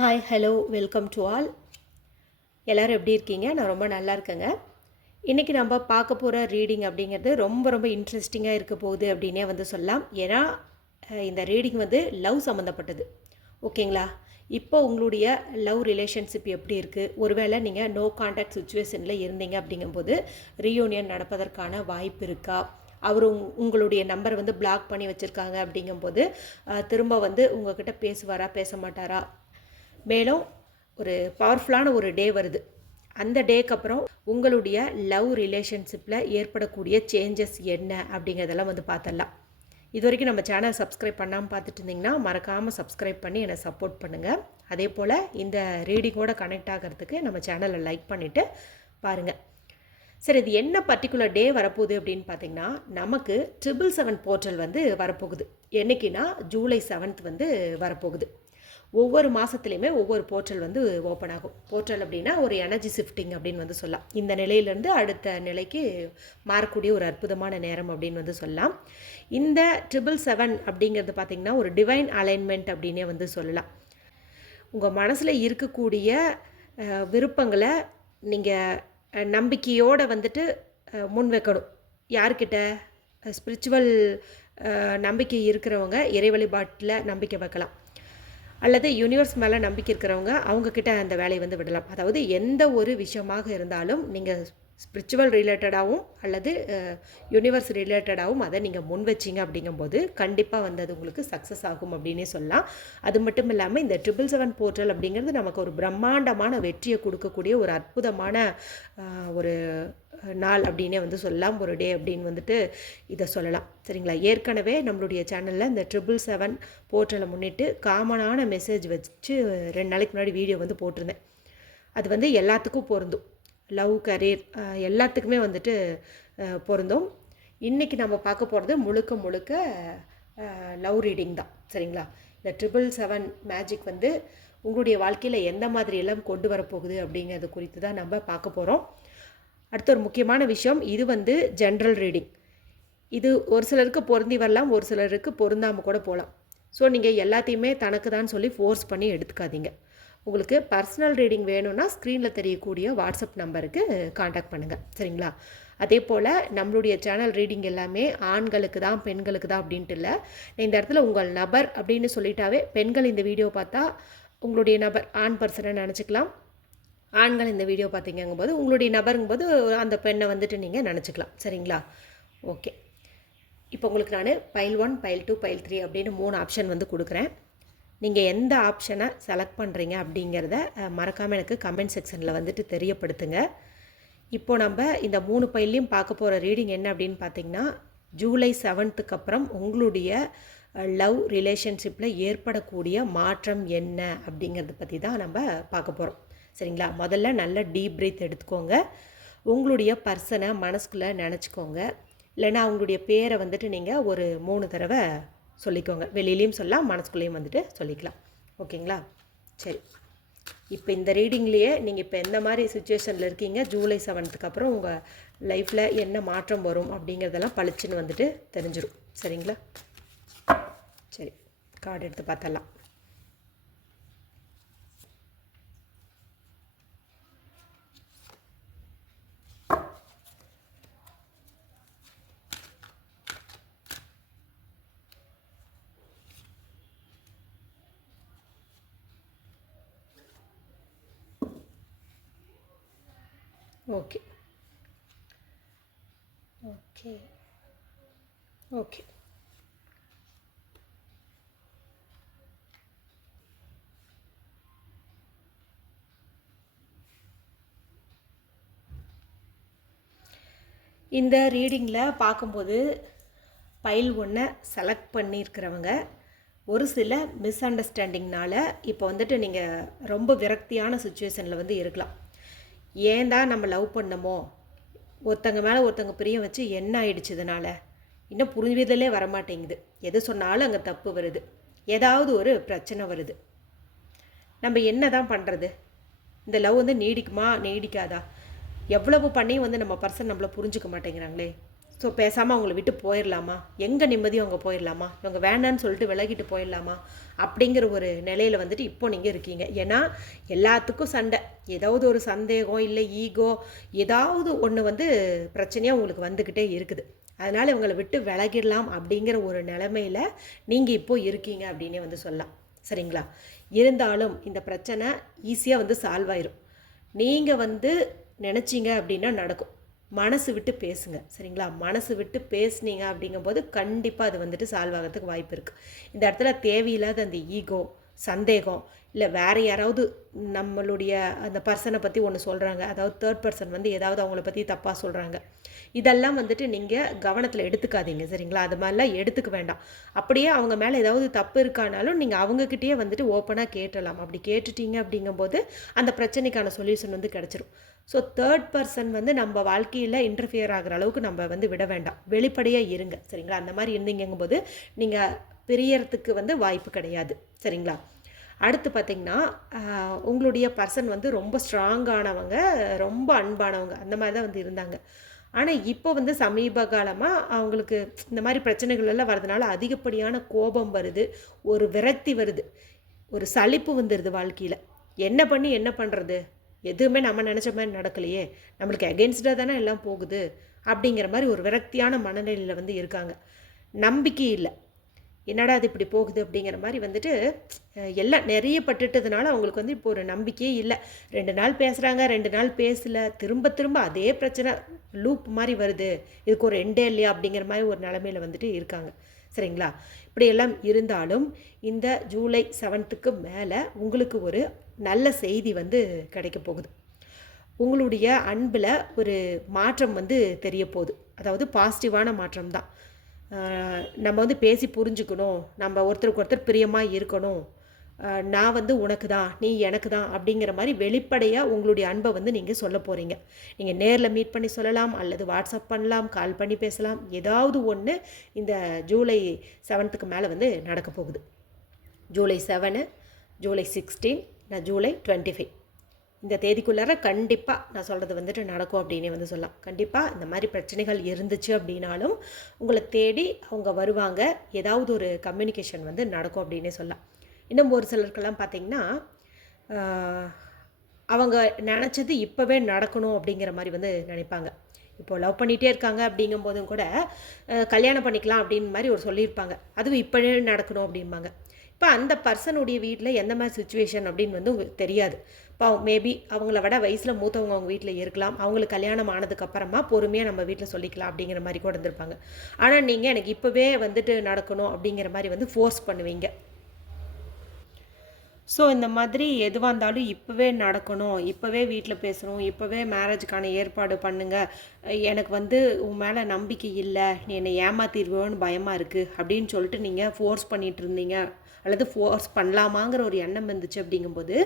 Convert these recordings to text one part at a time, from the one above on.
Hi hello welcome to all. எல்லோரும் எப்படி இருக்கீங்க? நான் ரொம்ப நல்லா இருக்கேங்க. இன்றைக்கி நம்ம பார்க்க போகிற ரீடிங் அப்படிங்கிறது ரொம்ப ரொம்ப இன்ட்ரெஸ்டிங்காக இருக்க போகுது அப்படின்னே சொல்லலாம். ஏன்னா இந்த ரீடிங் லவ் சம்மந்தப்பட்டது. ஓகேங்களா? இப்போ உங்களுடைய லவ் ரிலேஷன்ஷிப் எப்படி இருக்குது? ஒருவேளை நீங்கள் நோ கான்டாக்ட் சுச்சுவேஷனில் இருந்தீங்க அப்படிங்கும்போது ரீயூனியன் நடப்பதற்கான வாய்ப்பு இருக்கா? அவர் உங்களுடைய நம்பரை பிளாக் பண்ணி வச்சுருக்காங்க அப்படிங்கும்போது திரும்ப உங்கள்கிட்ட பேசுவாரா பேச மாட்டாரா? மேலும் ஒரு பவர்ஃபுல்லான ஒரு டே வருது. அந்த டேக்கு அப்புறம் உங்களுடைய லவ் ரிலேஷன்ஷிப்பில் ஏற்படக்கூடிய சேஞ்சஸ் என்ன அப்படிங்கிறதெல்லாம் பார்த்துடலாம். இது வரைக்கும் நம்ம சேனல் சப்ஸ்கிரைப் பண்ணாமல் பார்த்துட்டு இருந்தீங்கன்னா மறக்காமல் சப்ஸ்கிரைப் பண்ணி என்னை சப்போர்ட் பண்ணுங்கள். அதே போல் இந்த ரீடிங்கோட கனெக்ட் ஆகிறதுக்கு நம்ம சேனலை லைக் பண்ணிவிட்டு பாருங்கள். சரி, இது என்ன பர்டிகுலர் டே வரப்போகுது அப்படின்னு பார்த்தீங்கன்னா, நமக்கு 777 போர்ட்டல் வரப்போகுது. என்றைக்குன்னா ஜூலை 7th வரப்போகுது. ஒவ்வொரு மாதத்துலேயுமே ஒவ்வொரு போர்ட்டல் ஓப்பன் ஆகும். போர்ட்டல் அப்படின்னா ஒரு எனர்ஜி ஷிஃப்டிங் அப்படின்னு சொல்லலாம். இந்த நிலையிலேருந்து அடுத்த நிலைக்கு மாறக்கூடிய ஒரு அற்புதமான நேரம் அப்படின்னு சொல்லலாம். இந்த 777 அப்படிங்கிறது பார்த்திங்கன்னா ஒரு டிவைன் அலைன்மெண்ட் அப்படின்னே சொல்லலாம். உங்கள் மனசில் இருக்கக்கூடிய விருப்பங்களை நீங்கள் நம்பிக்கையோடு முன் வைக்கணும். யார்கிட்ட? ஸ்பிரிச்சுவல் நம்பிக்கை இருக்கிறவங்க இறை வழிபாட்டில் நம்பிக்கை வைக்கலாம். அல்லது யூனிவர்ஸ் மேலே நம்பிக்கை இருக்கிறவங்க அவங்கக்கிட்ட அந்த வேலையை விடலாம். அதாவது எந்த ஒரு விஷயமாக இருந்தாலும் நீங்கள் ஸ்பிரிச்சுவல் ரிலேட்டடாகவும் அல்லது யூனிவர்ஸ் ரிலேட்டடாகவும் அதை நீங்கள் முன் வச்சிங்க அப்படிங்கும்போது கண்டிப்பாக அது உங்களுக்கு சக்ஸஸ் ஆகும் அப்படின்னே சொல்லலாம். அது மட்டும் இல்லாமல் இந்த 777 போர்ட்டல் அப்படிங்கிறது நமக்கு ஒரு பிரம்மாண்டமான வெற்றியை கொடுக்கக்கூடிய ஒரு அற்புதமான ஒரு நாள் அப்படின்னே சொல்லலாம். ஒரு டே அப்படின்னு இதை சொல்லலாம். சரிங்களா? ஏற்கனவே நம்மளுடைய சேனலில் இந்த 777 போர்ட்டலை முன்னிட்டு காமனான மெசேஜ் வச்சு 2 நாளைக்கு முன்னாடி வீடியோ போட்டிருந்தேன். அது எல்லாத்துக்கும் பொருந்தும். லவ், கரியர் எல்லாத்துக்குமே பொருந்தும். இன்றைக்கி நம்ம பார்க்க போகிறது முழுக்க முழுக்க லவ் ரீடிங் தான். சரிங்களா? இந்த 777 மேஜிக் உங்களுடைய வாழ்க்கையில் எந்த மாதிரி எல்லாம் கொண்டு வரப்போகுது அப்படிங்கிறது குறித்து தான் நம்ம பார்க்க போகிறோம். அடுத்த ஒரு முக்கியமான விஷயம், இது ஜென்ரல் ரீடிங். இது ஒரு சிலருக்கு பொருந்தி வரலாம், ஒரு சிலருக்கு பொருந்தாமல் கூட போகலாம். ஸோ நீங்கள் எல்லாத்தையுமே தனக்கு தான் சொல்லி ஃபோர்ஸ் பண்ணி எடுத்துக்காதீங்க. உங்களுக்கு பர்சனல் ரீடிங் வேணும்னா ஸ்க்ரீனில் தெரியக்கூடிய வாட்ஸ்அப் நம்பருக்கு காண்டாக்ட் பண்ணுங்கள். சரிங்களா? அதே போல் நம்மளுடைய சேனல் ரீடிங் எல்லாமே ஆண்களுக்கு தான் பெண்களுக்கு தான் அப்படின்ட்டு இல்லை. இந்த இடத்துல உங்கள் நபர் அப்படின்னு சொல்லிட்டாவே பெண்கள் இந்த வீடியோ பார்த்தா உங்களுடைய நபர் ஆண் பர்சனை நினச்சிக்கலாம். ஆண்கள் இந்த வீடியோ பார்த்தீங்கும்போது உங்களுடைய நபருங்கும்போது அந்த பெண்ணை நீங்கள் நினச்சிக்கலாம். சரிங்களா? ஓகே. இப்போ உங்களுக்கு நான் பைல் 1, பைல் 2, பைல் 3 அப்படின்னு 3 ஆப்ஷன் கொடுக்குறேன். நீங்கள் எந்த ஆப்ஷனை செலக்ட் பண்ணுறீங்க அப்படிங்கிறத மறக்காமல் எனக்கு கமெண்ட் செக்ஷனில் தெரியப்படுத்துங்க. இப்போது நம்ம இந்த 3 பைல்லையும் பார்க்க போகிற ரீடிங் என்ன அப்படின்னு பார்த்திங்கன்னா, ஜூலை 7th அப்புறம் உங்களுடைய லவ் ரிலேஷன்ஷிப்பில் ஏற்படக்கூடிய மாற்றம் என்ன அப்படிங்கிறத பற்றி தான் நம்ம பார்க்க போகிறோம். சரிங்களா? முதல்ல நல்ல டீப் பிரீத் எடுத்துக்கோங்க. உங்களுடைய பர்சனை மனசுக்குள்ளே நினச்சிக்கோங்க. இல்லைன்னா அவங்களுடைய பேரை நீங்கள் ஒரு 3 தடவை சொல்லிக்கோங்க. வெளியிலையும் சொல்லலாம், மனசுக்குள்ளேயும் சொல்லிக்கலாம். ஓகேங்களா? சரி, இப்போ இந்த ரீடிங்லேயே நீங்கள் இப்போ எந்த மாதிரி சுச்சுவேஷனில் இருக்கீங்க, ஜூலை 7th அப்புறம் உங்கள் லைஃப்பில் என்ன மாற்றம் வரும் அப்படிங்கிறதெல்லாம் பளிச்சுன்னு தெரிஞ்சிடும். சரிங்களா? சரி, கார்டு எடுத்து பார்த்தலாம். ஓகே ஓகே ஓகே இந்த ரீடிங்கில் பார்க்கும்போது பைல் 1 செலக்ட் பண்ணியிருக்கிறவங்க ஒரு சில மிஸ் அண்டர்ஸ்டாண்டிங்னால் இப்போ நீங்கள் ரொம்ப விரக்தியான சுச்சுவேஷனில் இருக்கலாம். ஏன் தான் நம்ம லவ் பண்ணமோ, ஒருத்தங்க மேலே ஒருத்தங்க பிரியம் வச்சு என்ன ஆயிடுச்சு, இதனால் இன்னும் புரிஞ்சுதலே வரமாட்டேங்குது. எது சொன்னாலும் அங்கே தப்பு வருது, ஏதாவது ஒரு பிரச்சனை வருது. நம்ம என்ன தான் பண்ணுறது? இந்த லவ் நீடிக்குமா நீடிக்காதா? எவ்வளவு பண்ணி நம்ம பர்சன் நம்மளை புரிஞ்சுக்க மாட்டேங்கிறாங்களே. ஸோ பேசாமல் அவங்கள விட்டு போயிடலாமா, எங்கே நிம்மதியும் அவங்க போயிடலாமா, இவங்க வேண்டான்னு சொல்லிட்டு விலகிட்டு போயிடலாமா அப்படிங்கிற ஒரு நிலையில் வந்துட்டு இப்போ நீங்கள் இருக்கீங்க. ஏன்னா எல்லாத்துக்கும் சண்டை, ஏதாவது ஒரு சந்தேகம் இல்லை ஈகோ ஏதாவது ஒன்று வந்து பிரச்சனையாக உங்களுக்கு வந்துக்கிட்டே இருக்குது. அதனால் இவங்களை விட்டு விலகிடலாம் அப்படிங்கிற ஒரு நிலைமையில் நீங்கள் இப்போது இருக்கீங்க அப்படின்னே வந்து சொல்லலாம். சரிங்களா? இருந்தாலும் இந்த பிரச்சனை ஈஸியாக வந்து சால்வ் ஆயிரும். நீங்கள் வந்து நினச்சிங்க அப்படின்னா நடக்கும். மனசு விட்டு பேசுங்க. சரிங்களா? மனசு விட்டு பேசுனீங்க அப்படிங்கும்போது கண்டிப்பாக அது வந்துட்டு சால்வ் ஆகிறதுக்கு வாய்ப்பு இருக்குது. இந்த இடத்துல தேவையில்லாத அந்த ஈகோ, சந்தேகம், இல்லை வேறு யாராவது நம்மளுடைய அந்த பர்சனை பற்றி ஒன்று சொல்கிறாங்க, அதாவது தேர்ட் பர்சன் வந்து ஏதாவது அவங்கள பற்றி தப்பாக சொல்கிறாங்க, இதெல்லாம் வந்துட்டு நீங்கள் கவனத்தில் எடுத்துக்காதீங்க. சரிங்களா? அது மாதிரிலாம் எடுத்துக்க வேண்டாம். அப்படியே அவங்க மேலே ஏதாவது தப்பு இருக்கானாலும் நீங்கள் அவங்கக்கிட்டேயே வந்துட்டு ஓப்பனாக கேட்டலாம். அப்படி கேட்டுட்டீங்க அப்படிங்கும்போது அந்த பிரச்சனைக்கான சொல்யூஷன் வந்து கிடச்சிரும். ஸோ தேர்ட் பர்சன் வந்து நம்ம வாழ்க்கையில் இன்டர்ஃபியர் ஆகிற அளவுக்கு நம்ம வந்து விட வேண்டாம். வெளிப்படையாக இருங்க. சரிங்களா? அந்த மாதிரி இருந்தீங்கும்போது நீங்கள் பிரியறதுக்கு வந்து வாய்ப்பு கிடையாது. சரிங்களா? அடுத்து பார்த்திங்கன்னா, உங்களுடைய பர்சன் வந்து ரொம்ப ஸ்ட்ராங்கானவங்க, ரொம்ப அன்பானவங்க, அந்த மாதிரி தான் வந்து இருந்தாங்க. ஆனால் இப்போ வந்து சமீப காலமாக அவங்களுக்கு இந்த மாதிரி பிரச்சனைகள் எல்லாம் வரதுனால அதிகப்படியான கோபம் வருது, ஒரு விரக்தி வருது, ஒரு சலிப்பு வந்துடுது வாழ்க்கையில். என்ன பண்ணி என்ன பண்ணுறது, எதுவுமே நம்ம நினச்ச மாதிரி நடக்கலையே, நம்மளுக்கு அகென்ஸ்டாக தானே எல்லாம் போகுது அப்படிங்கிற மாதிரி ஒரு விரக்தியான மனநிலையில் வந்து இருக்காங்க. நம்பிக்கை இல்லை, என்னடா அது இப்படி போகுது அப்படிங்கிற மாதிரி வந்துட்டு எல்லாம் நிறைய பட்டுட்டதுனால அவங்களுக்கு வந்து இப்போ ஒரு நம்பிக்கையே இல்லை. 2 நாள் பேசுகிறாங்க, 2 நாள் பேசலை, திரும்ப திரும்ப அதே பிரச்சனை லூப் மாதிரி வருது, இதுக்கு ஒரு எண்டே இல்லையா அப்படிங்கிற மாதிரி ஒரு நிலமையில் வந்துட்டு இருக்காங்க. சரிங்களா? இப்படியெல்லாம் இருந்தாலும் இந்த ஜூலை 7க்கு மேலே உங்களுக்கு ஒரு நல்ல செய்தி வந்து கிடைக்க போகுது. உங்களுடைய அன்பில் ஒரு மாற்றம் வந்து தெரிய போகுது. அதாவது பாசிட்டிவான மாற்றம் தான். நம்ம வந்து பேசி புரிஞ்சுக்கணும், நம்ம ஒருத்தருக்கு ஒருத்தர் பிரியமாக இருக்கணும், நான் வந்து உனக்கு தான், நீ எனக்கு தான் அப்படிங்கிற மாதிரி வெளிப்படையாக உங்களுடைய அன்பை வந்து நீங்கள் சொல்ல போகிறீங்க. நீங்கள் நேரில் மீட் பண்ணி சொல்லலாம், அல்லது வாட்ஸ்அப் பண்ணலாம், கால் பண்ணி பேசலாம். ஏதாவது ஒன்று இந்த ஜூலை 7க்கு மேலே வந்து நடக்க போகுது. ஜூலை 7, ஜூலை 16, ஜூலை 25 இந்த தேதிக்குள்ளார கண்டிப்பாக நான் சொல்கிறது வந்துட்டு நடக்கும் அப்படின்னே வந்து சொல்லலாம். கண்டிப்பாக இந்த மாதிரி பிரச்சனைகள் இருந்துச்சு அப்படின்னாலும் உங்களை தேடி அவங்க வருவாங்க, ஏதாவது ஒரு கம்யூனிகேஷன் வந்து நடக்கும் அப்படின்னே சொல்லலாம். இன்னும் ஒரு சிலருக்கெல்லாம் பார்த்திங்கன்னா, அவங்க நினச்சது இப்போவே நடக்கணும் அப்படிங்கிற மாதிரி வந்து நினைப்பாங்க. இப்போது லவ் பண்ணிகிட்டே இருக்காங்க அப்படிங்கும்போதும் கூட கல்யாணம் பண்ணிக்கலாம் அப்படின்னு மாதிரி ஒரு சொல்லியிருப்பாங்க, அதுவும் இப்போவே நடக்கணும் அப்படிம்பாங்க. இப்போ அந்த பர்சனுடைய வீட்டில் எந்த மாதிரி சுச்சுவேஷன் அப்படின்னு வந்து உங்களுக்கு தெரியாது. இப்போ மேபி அவங்கள விட வயசில் மூத்தவங்க அவங்க வீட்டில் இருக்கலாம், அவங்களுக்கு கல்யாணம் ஆனதுக்கப்புறமா பொறுமையாக நம்ம வீட்டில் சொல்லிக்கலாம் அப்படிங்கிற மாதிரி கூட இருந்திருப்பாங்க. ஆனால் நீங்கள் எனக்கு இப்போவே வந்துட்டு நடக்கணும் அப்படிங்கிற மாதிரி வந்து ஃபோர்ஸ் பண்ணுவீங்க. ஸோ இந்த மாதிரி எதுவாக இருந்தாலும் இப்போவே நடக்கணும், இப்போவே வீட்டில் பேசணும், இப்போவே மேரேஜுக்கான ஏற்பாடு பண்ணுங்கள், எனக்கு வந்து உன் மேலே நம்பிக்கை இல்லை, நீ என்னை ஏமாற்றிடுவோன்னு பயமாக இருக்குது அப்படின்னு சொல்லிட்டு நீங்கள் ஃபோர்ஸ் பண்ணிகிட்டு இருந்தீங்க, அல்லது ஃபோர்ஸ் பண்ணலாமாங்கிற ஒரு எண்ணம் இருந்துச்சு அப்படிங்கும்போது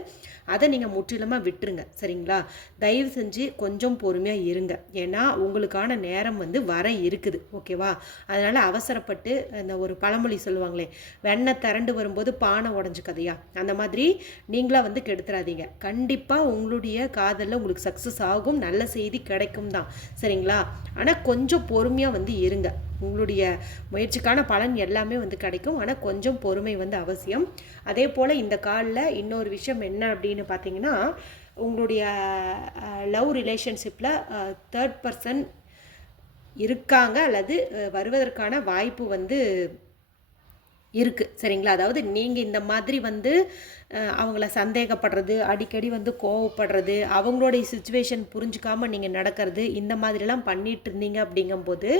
அதை நீங்கள் முற்றிலுமாக விட்டுருங்க. சரிங்களா? தயவு செஞ்சு கொஞ்சம் பொறுமையாக இருங்க. ஏன்னா உங்களுக்கான நேரம் வந்து வர இருக்குது. ஓகேவா? அதனால் அவசரப்பட்டு அந்த ஒரு பழமொழி சொல்லுவாங்களே, வெண்ணெய் திரண்டு வரும்போது பானை உடஞ்சு கதையா, அந்த மாதிரி நீங்களாக வந்து கெடுத்துறாதீங்க. கண்டிப்பாக உங்களுடைய காதலில் உங்களுக்கு சக்ஸஸ் ஆகும், நல்ல செய்தி கிடைக்கும் தான். சரிங்களா? ஆனால் கொஞ்சம் பொறுமையாக வந்து இருங்க. உங்களுடைய முயற்சிக்கான பலன் எல்லாமே வந்து கிடைக்கும். ஆனால் கொஞ்சம் பொறுமை வந்து அவசியம். அதே போல் இந்த காலில் இன்னொரு விஷயம் என்ன அப்படின்னு பார்த்தீங்கன்னா, உங்களுடைய லவ் ரிலேஷன்ஷிப்பில் தேர்ட் பர்சன் இருக்காங்க அல்லது வருவதற்கான வாய்ப்பு வந்து இருக்குது. சரிங்களா? அதாவது நீங்கள் இந்த மாதிரி வந்து அவங்கள சந்தேகப்படுறது, அடிக்கடி வந்து கோவப்படுறது, அவங்களுடைய சுச்சுவேஷன் புரிஞ்சுக்காமல் நீங்கள் நடக்கிறது, இந்த மாதிரிலாம் பண்ணிகிட்டு இருந்தீங்க அப்படிங்கும்போது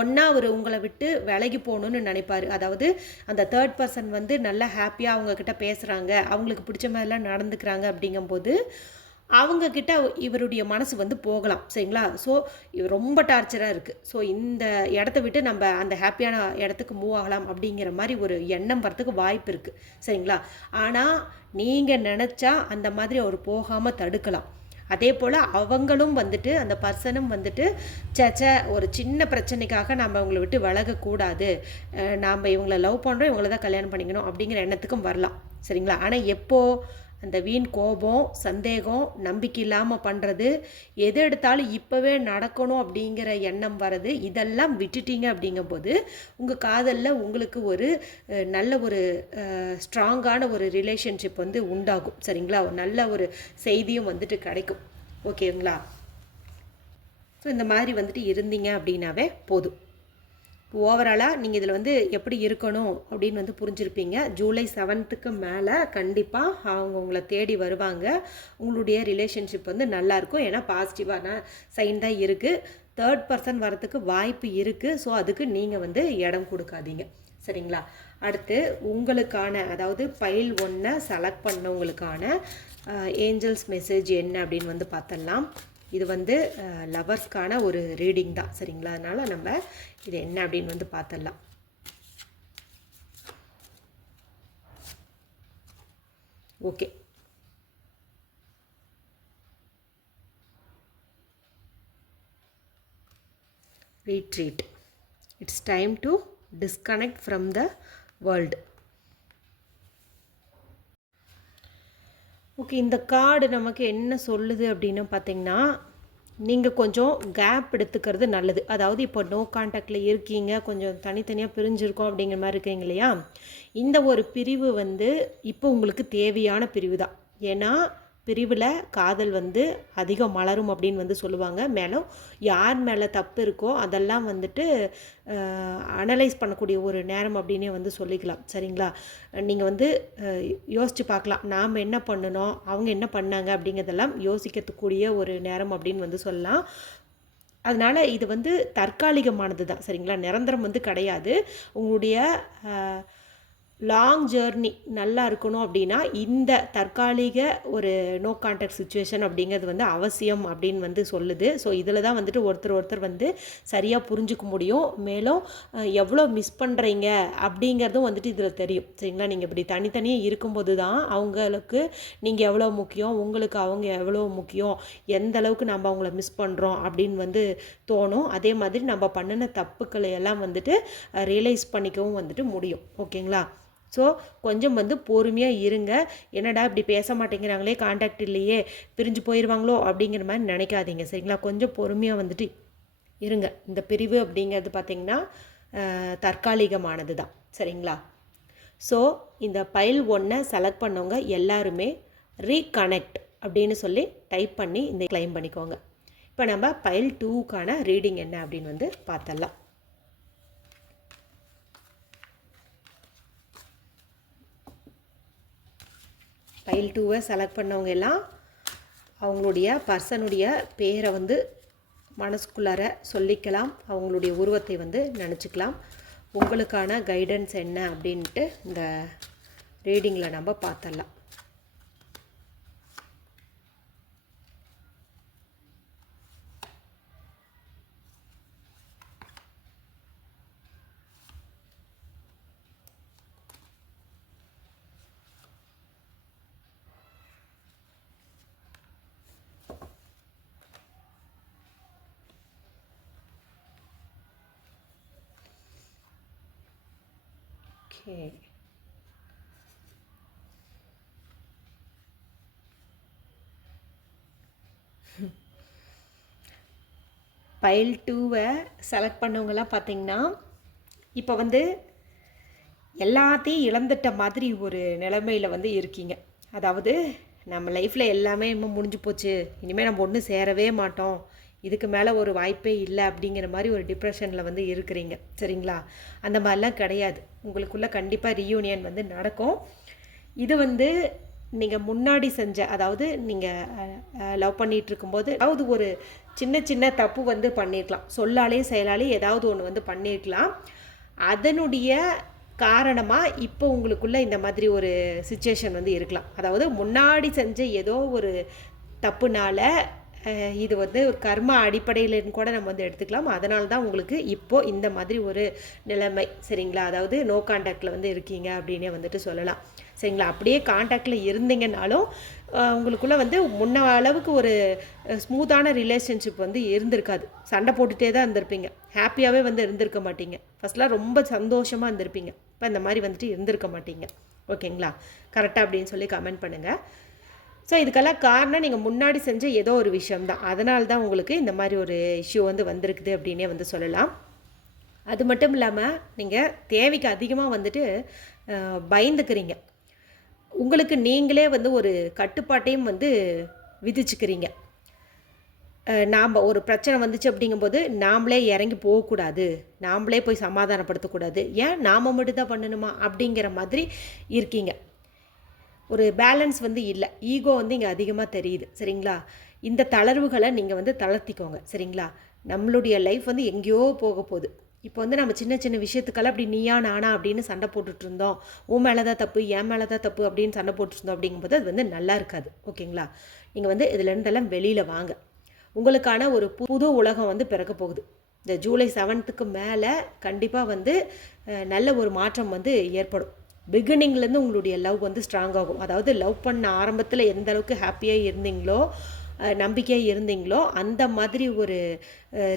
ஒன்றா அவர் உங்களை விட்டு விலகி போகணுன்னு நினைப்பார். அதாவது அந்த தேர்ட் பர்சன் வந்து நல்லா ஹாப்பியாக அவங்கக்கிட்ட பேசுகிறாங்க, அவங்களுக்கு பிடிச்ச மாதிரிலாம் நடந்துக்கிறாங்க அப்படிங்கும்போது அவங்கக்கிட்ட இவருடைய மனசு வந்து போகலாம். சரிங்களா? ஸோ இவர் ரொம்ப டார்ச்சராக இருக்குது, ஸோ இந்த இடத்த விட்டு நம்ம அந்த ஹாப்பியான இடத்துக்கு மூவ் ஆகலாம் அப்படிங்கிற மாதிரி ஒரு எண்ணம் வரத்துக்கு வாய்ப்பு இருக்குது. சரிங்களா? ஆனால் நீங்கள் நினச்சா அந்த மாதிரி அவர் போகாமல் தடுக்கலாம். அதே போல் அவங்களும் வந்துட்டு அந்த பர்சனும் வந்துட்டு சேச்சே ஒரு சின்ன பிரச்சனைக்காக நம்ம இவங்களை விட்டு விலகக்கூடாது, நாம் இவங்களை லவ் பண்ணுறோம், இவங்கள தான் கல்யாணம் பண்ணிக்கணும் அப்படிங்கிற எண்ணத்துக்கும் வரலாம். சரிங்களா? ஆனால் எப்போது அந்த வீண் கோபம், சந்தேகம், நம்பிக்கை இல்லாமல் பண்ணுறது, எது எடுத்தாலும் இப்போவே நடக்கணும் அப்படிங்கிற எண்ணம் வர்றது, இதெல்லாம் விட்டுட்டீங்க அப்படிங்கும்போது உங்கள் காதலில் உங்களுக்கு ஒரு நல்ல ஒரு ஸ்ட்ராங்கான ஒரு ரிலேஷன்ஷிப் வந்து உண்டாகும். சரிங்களா? ஒரு நல்ல ஒரு செய்தியும் வந்துட்டு கிடைக்கும். ஓகேங்களா? ஸோ இந்த மாதிரி வந்துட்டு இருந்தீங்க அப்படின்னாவே போதும். ஓவராலாக நீங்கள் இதில் வந்து எப்படி இருக்கணும் அப்படின்னு வந்து புரிஞ்சுருப்பீங்க. ஜூலை 7க்கு மேலே கண்டிப்பாக அவங்க உங்களை தேடி வருவாங்க. உங்களுடைய ரிலேஷன்ஷிப் வந்து நல்லாயிருக்கும். ஏன்னா பாசிட்டிவான சைன் தான் இருக்குது. தேர்ட் பர்சன் வரத்துக்கு வாய்ப்பு இருக்குது. ஸோ அதுக்கு நீங்கள் வந்து இடம் கொடுக்காதீங்க. சரிங்களா? அடுத்து உங்களுக்கான, அதாவது பைல் 1 செலக்ட் பண்ணவங்களுக்கான ஏஞ்சல்ஸ் மெசேஜ் என்ன அப்படின்னு வந்து பார்த்துடலாம். இது வந்து லவர்ஸ்க்கான ஒரு ரீடிங் தான். சரிங்களா? அதனால் நம்ம இது என்ன அப்படின்னு வந்து பார்த்துடலாம். Okay, retreat. It's time to disconnect from the world. Okay, இந்த கார்டு நமக்கு என்ன சொல்லுது அப்படின்னு பார்த்தீங்கன்னா, நீங்கள் கொஞ்சம் கேப் எடுத்துக்கிறது நல்லது. அதாவது இப்போ நோ கான்டாக்டில் இருக்கீங்க, கொஞ்சம் தனித்தனியாக பிரிஞ்சிருக்கோம் அப்படிங்கிற மாதிரி இருக்கீங்க இல்லையா? இந்த ஒரு பிரிவு வந்து இப்போ உங்களுக்கு தேவையான பிரிவு தான். ஏன்னா பிரிவில் காதல் வந்து அதிகம் மலரும் அப்படின்னு வந்து சொல்லுவாங்க. மேலும் யார் மேலே தப்பு இருக்கோ அதெல்லாம் வந்துட்டு அனலைஸ் பண்ணக்கூடிய ஒரு நேரம் அப்படின்னே வந்து சொல்லிக்கலாம். சரிங்களா? நீங்கள் வந்து யோசித்து பார்க்கலாம், நாம் என்ன பண்ணணும், அவங்க என்ன பண்ணாங்க அப்படிங்கிறதெல்லாம் யோசிக்கக்கூடிய ஒரு நேரம் அப்படின்னு வந்து சொல்லலாம். அதனால் இது வந்து தற்காலிகமானது தான். சரிங்களா? நிரந்தரம் வந்து கிடையாது. உங்களுடைய லாங் ஜேர்னி நல்லா இருக்கணும் அப்படின்னா இந்த தற்காலிக ஒரு நோ கான்டாக்ட் சுச்சுவேஷன் அப்படிங்கிறது வந்து அவசியம் அப்படின்னு வந்து சொல்லுது. ஸோ இதில் தான் வந்துட்டு ஒருத்தர் வந்து சரியாக புரிஞ்சுக்க முடியும். மேலும் எவ்வளோ மிஸ் பண்ணுறீங்க அப்படிங்கிறதும் வந்துட்டு இதில் தெரியும். சரிங்களா? நீங்கள் இப்படி தனித்தனியாக இருக்கும்போது தான் அவங்களுக்கு நீங்கள் எவ்வளோ முக்கியம், உங்களுக்கு அவங்க எவ்வளோ முக்கியம், எந்த அளவுக்கு நம்ம அவங்கள மிஸ் பண்ணுறோம் அப்படின்னு வந்து தோணும். அதே மாதிரி நம்ம பண்ணின தப்புக்களை எல்லாம் வந்துட்டு ரியலைஸ் பண்ணிக்கவும் வந்துட்டு முடியும். ஓகேங்களா? ஸோ கொஞ்சம் வந்து பொறுமையாக இருங்க. என்னடா இப்படி பேச மாட்டேங்கிறாங்களே, கான்டாக்ட் இல்லையே, பிரிஞ்சு போயிடுவாங்களோ அப்படிங்கிற மாதிரி நினைக்காதீங்க. சரிங்களா? கொஞ்சம் பொறுமையாக வந்துட்டு இருங்க. இந்த பிரிவு அப்படிங்கிறது பார்த்திங்கன்னா தற்காலிகமானது தான். சரிங்களா? ஸோ இந்த பைல் 1 செலக்ட் பண்ணவங்க எல்லாருமே ரீகனெக்ட் அப்படின்னு சொல்லி டைப் பண்ணி இந்த கிளைம் பண்ணிக்கோங்க. இப்போ நம்ம பைல் 2க்கான ரீடிங் என்ன அப்படின்னு வந்து பார்த்தலாம். ஃபைல் 2 செலக்ட் பண்ணவங்க எல்லாம் அவங்களுடைய பர்சனுடைய பேரை வந்து மனசுக்குள்ளார சொல்லிக்கலாம். அவங்களுடைய உருவத்தை வந்து நினச்சிக்கலாம். உங்களுக்கான கைடன்ஸ் என்ன அப்படின்ட்டு இந்த ரீடிங்கில் நம்ம பார்த்தலாம். Okay. ஃபைல் 2 செலக்ட் பண்ணவங்களாம் பார்த்திங்கன்னா இப்போ வந்து எல்லாத்தையும் இழந்துட்ட மாதிரி ஒரு நிலைமையில் வந்து இருக்கீங்க. அதாவது நம்ம லைஃப்பில் எல்லாமே இன்னும் முடிஞ்சு போச்சு, இனிமேல் நம்ம ஒன்றும் சேரவே மாட்டோம், இதுக்கு மேலே ஒரு வாய்ப்பே இல்லை அப்படிங்கிற மாதிரி ஒரு டிப்ரெஷனில் வந்து இருக்கிறீங்க. சரிங்களா? அந்த மாதிரிலாம் கிடையாது. உங்களுக்குள்ளே கண்டிப்பாக ரீயூனியன் வந்து நடக்கும். இது வந்து நீங்கள் முன்னாடி செஞ்ச, அதாவது நீங்கள் லவ் பண்ணிகிட்டு இருக்கும்போது ஏதாவது ஒரு சின்ன தப்பு வந்து பண்ணியிருக்கலாம். சொல்லாலே செயலாலே ஏதாவது ஒன்று வந்து பண்ணியிருக்கலாம். அதனுடைய காரணமாக இப்போ உங்களுக்குள்ளே இந்த மாதிரி ஒரு சிச்சுவேஷன் வந்து இருக்கலாம். அதாவது முன்னாடி செஞ்ச ஏதோ ஒரு தப்புனால இது வந்து ஒரு கர்மா அடிப்படையிலன்னு கூட நம்ம வந்து எடுத்துக்கலாம். அதனால தான் உங்களுக்கு இப்போது இந்த மாதிரி ஒரு நிலைமை. சரிங்களா? அதாவது நோ கான்டாக்டில் வந்து இருக்கீங்க அப்படின்னே வந்துட்டு சொல்லலாம். சரிங்களா? அப்படியே கான்டாக்டில் இருந்தீங்கன்னாலும் உங்களுக்குள்ளே வந்து முன்ன அளவுக்கு ஒரு ஸ்மூத்தான ரிலேஷன்ஷிப் வந்து இருந்திருக்காது. சண்டை போட்டுகிட்டே தான் இருந்திருப்பீங்க. ஹாப்பியாகவே வந்து இருந்திருக்க மாட்டீங்க. ஃபஸ்ட்லாம் ரொம்ப சந்தோஷமாக இருந்திருப்பீங்க. இப்போ இந்த மாதிரி வந்துட்டு இருந்திருக்க மாட்டீங்க. ஓகேங்களா? கரெக்டாக அப்படின்னு சொல்லி கமெண்ட் பண்ணுங்கள். ஸோ இதுக்கெல்லாம் காரணம் நீங்கள் முன்னாடி செஞ்ச ஏதோ ஒரு விஷயம்தான். அதனால தான் உங்களுக்கு இந்த மாதிரி ஒரு இஷ்யூ வந்து வந்திருக்குது அப்படின்னே வந்து சொல்லலாம். அது மட்டும் இல்லாமல் நீங்கள் தேவைக்கு அதிகமாக வந்துட்டு பயந்துக்கிறீங்க. உங்களுக்கு நீங்களே வந்து ஒரு கட்டுப்பாட்டையும் வந்து விதிச்சுக்கிறீங்க. நாம் ஒரு பிரச்சனை வந்துச்சு அப்படிங்கும்போது நாமளே இறங்கி போகக்கூடாது, நாமளே போய் சமாதானப்படுத்தக்கூடாது, ஏன் நாம் மட்டும் தான் பண்ணணுமா அப்படிங்கிற மாதிரி இருக்கீங்க. ஒரு பேலன்ஸ் வந்து இல்லை, ஈகோ வந்து இங்கே அதிகமாக தெரியுது. சரிங்களா? இந்த தளர்வுகளை நீங்கள் வந்து தளர்த்திக்கோங்க. சரிங்களா? நம்மளுடைய லைஃப் வந்து எங்கேயோ போக போகுது. இப்போ வந்து நம்ம சின்ன சின்ன விஷயத்துக்கெல்லாம் அப்படி நீயா நானா அப்படின்னு சண்டை போட்டுட்டு இருந்தோம், உன் மேலே தான் தப்பு என் மேலே தான் தப்பு அப்படின்னு சண்டை போட்டுருந்தோம் அப்படிங்கும்போது அது வந்து நல்லா இருக்காது. ஓகேங்களா? நீங்கள் வந்து இதுலேருந்தெல்லாம் வெளியில் வாங்க. உங்களுக்கான ஒரு புது உலகம் வந்து பிறக்க போகுது. இந்த ஜூலை 7க்கு மேலே கண்டிப்பாக வந்து நல்ல ஒரு மாற்றம் வந்து ஏற்படும். பிகினிங்லேருந்து உங்களுடைய லவ் வந்து ஸ்ட்ராங் ஆகும். அதாவது லவ் பண்ண ஆரம்பத்தில் எந்த அளவுக்கு ஹாப்பியாக இருந்தீங்களோ, நம்பிக்கையாக இருந்தீங்களோ, அந்த மாதிரி ஒரு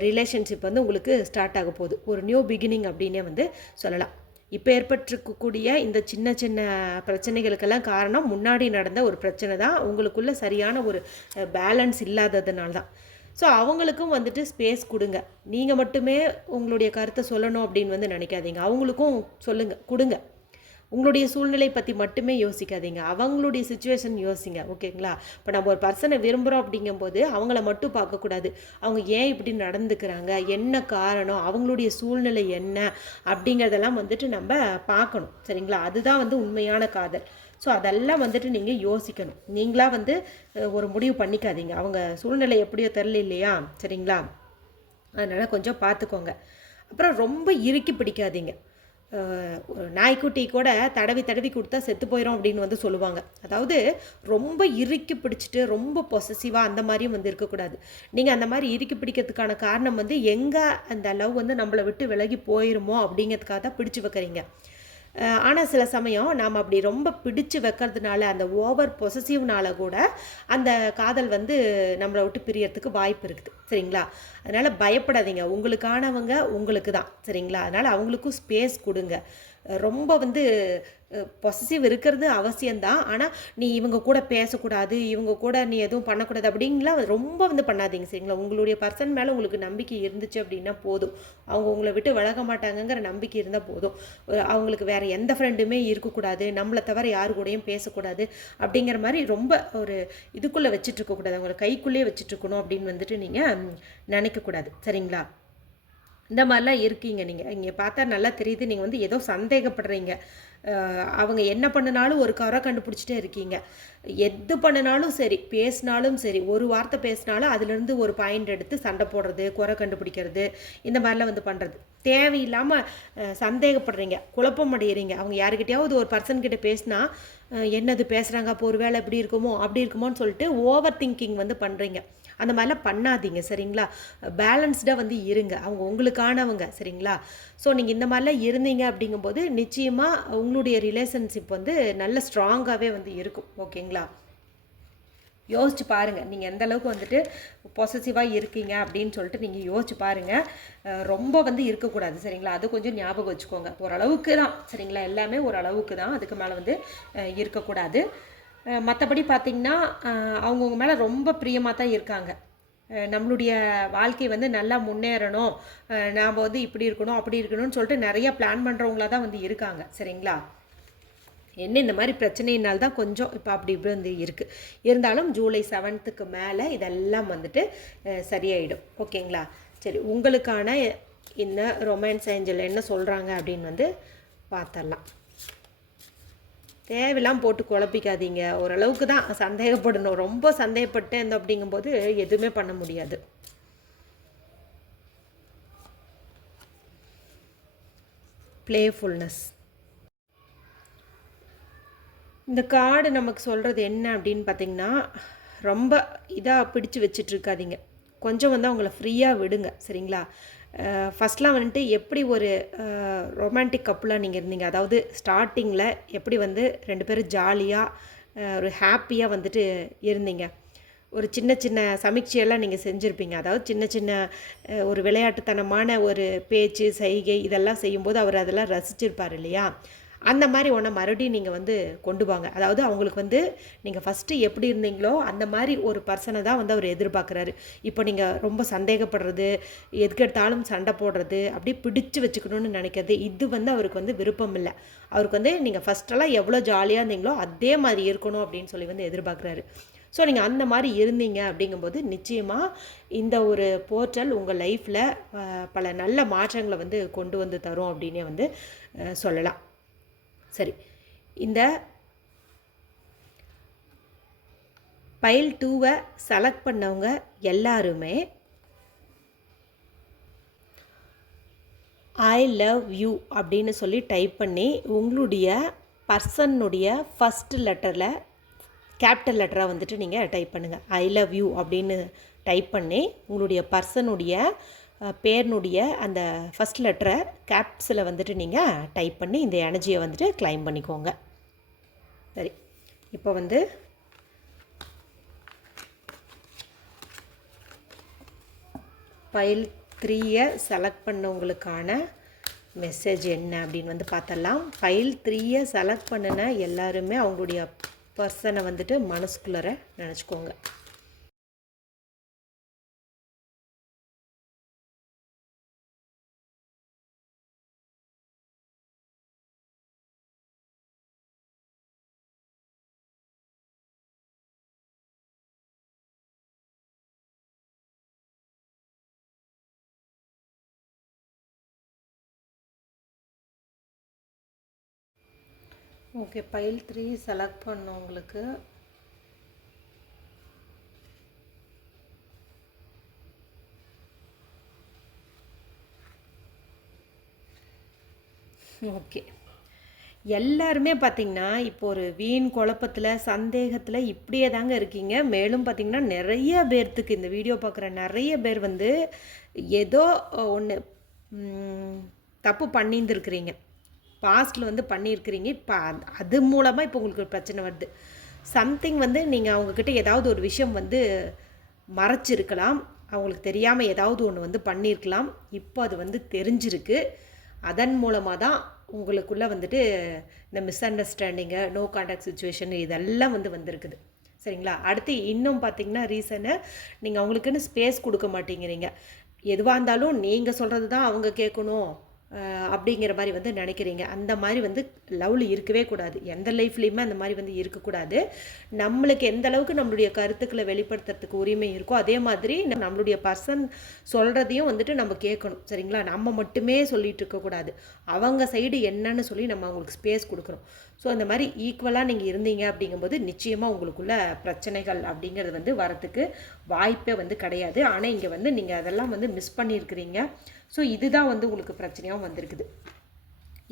ரிலேஷன்ஷிப் வந்து உங்களுக்கு ஸ்டார்ட் ஆக போகுது. ஒரு நியூ பிகினிங் அப்படின்னே வந்து சொல்லலாம். இப்போ ஏற்பட்டிருக்கக்கூடிய இந்த சின்ன சின்ன பிரச்சனைகளுக்கெல்லாம் காரணம் முன்னாடி நடந்த ஒரு பிரச்சனை தான். உங்களுக்குள்ள சரியான ஒரு பேலன்ஸ் இல்லாததுனால தான். ஸோ அவங்களுக்கும் வந்துட்டு ஸ்பேஸ் கொடுங்க. நீங்கள் மட்டுமே உங்களுடைய கருத்தை சொல்லணும் அப்படின்னு வந்து நினைக்காதீங்க. அவங்களுக்கும் சொல்லுங்கள், கொடுங்க. உங்களுடைய சூழ்நிலை பற்றி மட்டுமே யோசிக்காதீங்க, அவங்களுடைய சுச்சுவேஷன் யோசிங்க. ஓகேங்களா? இப்போ நம்ம ஒரு பர்சனை விரும்புகிறோம் அப்படிங்கும்போது அவங்கள மட்டும் பார்க்கக்கூடாது. அவங்க ஏன் இப்படி நடந்துக்கிறாங்க, என்ன காரணம், அவங்களுடைய சூழ்நிலை என்ன அப்படிங்கிறதெல்லாம் வந்துட்டு நம்ம பார்க்கணும். சரிங்களா? அதுதான் வந்து உண்மையான காதல். ஸோ அதெல்லாம் வந்துட்டு நீங்கள் யோசிக்கணும். நீங்களாக வந்து ஒரு முடிவு பண்ணிக்காதீங்க. அவங்க சூழ்நிலை எப்படியோ தெரில இல்லையா? சரிங்களா? அதனால் கொஞ்சம் பார்த்துக்கோங்க. அப்புறம் ரொம்ப இறுக்கி பிடிக்காதீங்க. நாய்க்குட்டி கூட தடவி தடவி கொடுத்தா செத்து போயிடும் அப்படின்னு வந்து சொல்லுவாங்க. அதாவது ரொம்ப இறுக்கி பிடிச்சிட்டு ரொம்ப பொசசிவாக அந்த மாதிரியும் வந்து இருக்கக்கூடாது. நீங்கள் அந்த மாதிரி இறுக்கி பிடிக்கிறதுக்கான காரணம் வந்து எங்கே அந்த லவ் வந்து நம்மளை விட்டு விலகி போயிருமோ அப்படிங்கிறதுக்காக தான் பிடிச்சி வைக்கிறீங்க. ஆனால் சில சமயம் நாம் அப்படி ரொம்ப பிடிச்சு வைக்கிறதுனால அந்த ஓவர் பொசசிவ்னால கூட அந்த காதல் வந்து நம்மளை விட்டு பிரியறதுக்கு வாய்ப்பு இருக்குது. சரிங்களா? அதனால் பயப்படாதீங்க. உங்களுக்கானவங்க உங்களுக்கு தான். சரிங்களா? அதனால் அவங்களுக்கும் ஸ்பேஸ் கொடுங்க. ரொம்ப வந்து பொசசிவ் இருக்கிறது அவசியம்தான். ஆனால் நீ இவங்க கூட பேசக்கூடாது, இவங்க கூட நீ எதுவும் பண்ணக்கூடாது அப்படின்லாம் ரொம்ப வந்து பண்ணாதீங்க. சரிங்களா? உங்களுடைய பர்சன் மேலே உங்களுக்கு நம்பிக்கை இருந்துச்சு அப்படின்னா போதும். அவங்க உங்களை விட்டு விலக மாட்டாங்கங்கிற நம்பிக்கை இருந்தால் போதும். அவங்களுக்கு வேறு எந்த ஃப்ரெண்டுமே இருக்கக்கூடாது, நம்மளை தவிர யாரு கூடயும் பேசக்கூடாது அப்படிங்கிற மாதிரி ரொம்ப ஒரு இதுக்குள்ளே வச்சுட்ருக்கக்கூடாது. அவங்களை கைக்குள்ளேயே வச்சுட்ருக்கணும் அப்படின்னு வந்துட்டு நீங்கள் நினைக்கக்கூடாது. சரிங்களா? இந்த மாதிரிலாம் இருக்கீங்க. நீங்கள் இங்கே பார்த்தா நல்லா தெரியுது, நீங்கள் வந்து ஏதோ சந்தேகப்படுறீங்க. அவங்க என்ன பண்ணினாலும் ஒரு குறை கண்டுபிடிச்சிட்டே இருக்கீங்க. எது பண்ணினாலும் சரி, பேசினாலும் சரி, ஒரு வார்த்தை பேசினாலும் அதுலேருந்து ஒரு பாயிண்ட் எடுத்து சண்டை போடுறது, குறை கண்டுபிடிக்கிறது, இந்த மாதிரிலாம் வந்து பண்ணுறது. தேவையில்லாமல் சந்தேகப்படுறீங்க, குழப்பம் அடைகிறீங்க. அவங்க யாருக்கிட்டையாவது ஒரு பர்சன்கிட்ட பேசினா என்னது பேசுகிறாங்க, அப்போ ஒரு வேலை இப்படி இருக்குமோ அப்படி இருக்குமோன்னு சொல்லிட்டு ஓவர் திங்கிங் வந்து பண்ணுறீங்க. அந்த மாதிரிலாம் பண்ணாதீங்க. சரிங்களா? பேலன்ஸ்டாக வந்து இருங்க. அவங்க உங்களுக்கானவங்க. சரிங்களா? ஸோ நீங்கள் இந்த மாதிரிலாம் இருந்தீங்க அப்படிங்கும்போது நிச்சயமாக உங்களுடைய ரிலேஷன்ஷிப் வந்து நல்ல ஸ்ட்ராங்காகவே வந்து இருக்கும். ஓகேங்களா? யோசிச்சு பாருங்கள். நீங்கள் எந்த அளவுக்கு வந்துட்டு பொசசிவாக இருக்கீங்க அப்படின்னு சொல்லிட்டு நீங்கள் யோசிச்சு பாருங்கள். ரொம்ப வந்து இருக்கக்கூடாது. சரிங்களா? அது கொஞ்சம் ஞாபகம் வச்சுக்கோங்க. ஓரளவுக்கு தான். சரிங்களா? எல்லாமே ஓரளவுக்கு தான், அதுக்கு மேலே வந்து இருக்கக்கூடாது. மற்றபடி பார்த்திங்கன்னா அவங்கவுங்க மேலே ரொம்ப பிரியமாக தான் இருக்காங்க. நம்மளுடைய வாழ்க்கை வந்து நல்லா முன்னேறணும், நாம் வந்து இப்படி இருக்கணும் அப்படி இருக்கணும்னு சொல்லிட்டு நிறையா பிளான் பண்ணுறவங்களாக தான் வந்து இருக்காங்க. சரிங்களா? என்ன இந்த மாதிரி பிரச்சனையினால்தான் கொஞ்சம் இப்போ அப்படி இப்படி வந்து இருக்குது. இருந்தாலும் ஜூலை 7க்கு மேலே இதெல்லாம் வந்துட்டு சரியாயிடும். ஓகேங்களா? சரி, உங்களுக்கான இந்த ரொமான்ஸ் ஏஞ்சல் என்ன சொல்கிறாங்க அப்படின்னு வந்து பார்த்துடலாம். தேவையெல்லாம் போட்டு குழப்பிக்காதீங்க. ஓரளவுக்கு தான் சந்தேகப்படணும். ரொம்ப சந்தேகப்பட்டு இருந்தோம் அப்படிங்கும்போது எதுவுமே பண்ண முடியாது. பிளேஃபுல்னஸ். இந்த கார்டு நமக்கு சொல்கிறது என்ன அப்படின்னு பார்த்திங்கன்னா, ரொம்ப இதாக பிடிச்சு வச்சிட்ருக்காதீங்க. கொஞ்சம் வந்து அவங்கள ஃப்ரீயாக விடுங்க. சரிங்களா? ஃபஸ்ட்லாம் வந்துட்டு எப்படி ஒரு ரொமான்டிக் கப்புளாக நீங்கள் இருந்தீங்க, அதாவது ஸ்டார்டிங்கில் எப்படி வந்து 2 பேரும் ஜாலியாக ஒரு ஹாப்பியாக வந்துட்டு இருந்தீங்க. ஒரு சின்ன சின்ன சமீட்சையெல்லாம் நீங்கள் செஞ்சுருப்பீங்க. அதாவது சின்ன சின்ன ஒரு விளையாட்டுத்தனமான ஒரு பேச்சு, செய்கை இதெல்லாம் செய்யும்போது அவர் அதெல்லாம் ரசிச்சிருப்பார் இல்லையா? அந்த மாதிரி ஒன்றை மறுபடியும் நீங்கள் வந்து கொண்டு வாங்க. அதாவது அவங்களுக்கு வந்து நீங்கள் ஃபஸ்ட்டு எப்படி இருந்தீங்களோ அந்த மாதிரி ஒரு பர்சனை தான் வந்து அவர் எதிர்பார்க்குறாரு. இப்போ நீங்கள் ரொம்ப சந்தேகப்படுறது, எதுக்கெடுத்தாலும் சண்டை போடுறது, அப்படி பிடிச்சு வச்சுக்கணும்னு நினைக்கிறது, இது வந்து அவருக்கு வந்து விருப்பம் இல்லை. அவருக்கு வந்து நீங்கள் ஃபஸ்ட்டெல்லாம் எவ்வளோ ஜாலியாக இருந்தீங்களோ அதே மாதிரி இருக்கணும் அப்படின்னு சொல்லி வந்து எதிர்பார்க்குறாரு. ஸோ நீங்கள் அந்த மாதிரி இருந்தீங்க அப்படிங்கும்போது நிச்சயமாக இந்த ஒரு போர்ட்டல் உங்கள் லைஃப்பில் பல நல்ல மாற்றங்களை வந்து கொண்டு வந்து தரும் அப்படின்னே வந்து சொல்லலாம். சரி, இந்த பைல் 2வை செலக்ட் பண்ணவங்க எல்லாருமே ஐ லவ் யூ அப்படின்னு சொல்லி டைப் பண்ணி உங்களுடைய பர்சனுடைய ஃபஸ்ட் லெட்டரில் கேபிட்டல் லெட்டராக வந்துட்டு நீங்கள் டைப் பண்ணுங்கள். ஐ லவ் யூ அப்படின்னு டைப் பண்ணி உங்களுடைய பர்சனுடைய பேர்னுடைய அந்த ஃபஸ்ட் லெட்டரை கேப்ஸில் வந்துட்டு நீங்கள் டைப் பண்ணி இந்த எனர்ஜியை வந்துட்டு கிளைம் பண்ணிக்கோங்க. சரி, இப்போ வந்து ஃபைல் 3யை செலக்ட் பண்ணவங்களுக்கான மெசேஜ் என்ன அப்படின்னு வந்து பார்த்தலாம். ஃபைல் 3யை செலக்ட் பண்ணின எல்லாருமே அவங்களுடைய பர்சனை வந்துட்டு மனசுக்குள்ளே நினச்சிக்கோங்க. ஓகே, ஃபைல் 3 செலக்ட் பண்ணவங்களுக்கு ஓகே, எல்லாருமே பார்த்திங்கன்னா இப்போ ஒரு வீண் குழப்பத்தில் சந்தேகத்தில் இப்படியே தாங்க இருக்கீங்க. மேலும் பார்த்திங்கன்னா நிறைய பேர்த்துக்கு இந்த வீடியோ பார்க்குற நிறைய பேர் வந்து ஏதோ ஒன்று தப்பு பண்ணியிருந்துருக்குறீங்க, பாஸ்ட்டில் வந்து பண்ணியிருக்கிறீங்க. இப்போ அது மூலமாக இப்போ உங்களுக்கு ஒரு பிரச்சனை வருது. சம்திங் வந்து நீங்கள் அவங்கக்கிட்ட ஏதாவது ஒரு விஷயம் வந்து மறைச்சிருக்கலாம், அவங்களுக்கு தெரியாமல் ஏதாவது ஒன்று வந்து பண்ணியிருக்கலாம். இப்போ அது வந்து தெரிஞ்சிருக்கு. அதன் மூலமாக தான் உங்களுக்குள்ளே வந்துட்டு இந்த misunderstanding, no contact situation இதெல்லாம் வந்து வந்திருக்குது. சரிங்களா? அடுத்து இன்னும் பார்த்திங்கன்னா ரீசனு நீங்கள் அவங்களுக்குன்னு ஸ்பேஸ் கொடுக்க மாட்டேங்கிறீங்க. எதுவாக இருந்தாலும் நீங்கள் சொல்கிறது தான் அவங்க கேட்கணும் அப்படிங்கிற மாதிரி வந்து நினைக்கிறீங்க. அந்த மாதிரி வந்து லவ்வில் இருக்கவே கூடாது. எந்த லைஃப்லேயுமே அந்த மாதிரி வந்து இருக்கக்கூடாது. நம்மளுக்கு எந்த அளவுக்கு நம்மளுடைய கருத்துக்களை வெளிப்படுத்துறதுக்கு உரிமை இருக்கோ அதே மாதிரி நம்மளுடைய பர்சன் சொல்கிறதையும் வந்துட்டு நம்ம கேட்கணும். சரிங்களா? நம்ம மட்டுமே சொல்லிகிட்டு இருக்கக்கூடாது. அவங்க சைடு என்னன்னு சொல்லி நம்ம அவங்களுக்கு ஸ்பேஸ் கொடுக்குறோம். ஸோ அந்த மாதிரி ஈக்குவலாக நீங்கள் இருந்தீங்க அப்படிங்கும்போது நிச்சயமாக உங்களுக்குள்ள பிரச்சனைகள் அப்படிங்கிறது வந்து வரத்துக்கு வாய்ப்பே வந்து கிடையாது. ஆனால் இங்கே வந்து நீங்கள் அதெல்லாம் வந்து மிஸ் பண்ணியிருக்கிறீங்க. ஸோ இதுதான் வந்து உங்களுக்கு பிரச்சனையாகவும் வந்திருக்குது.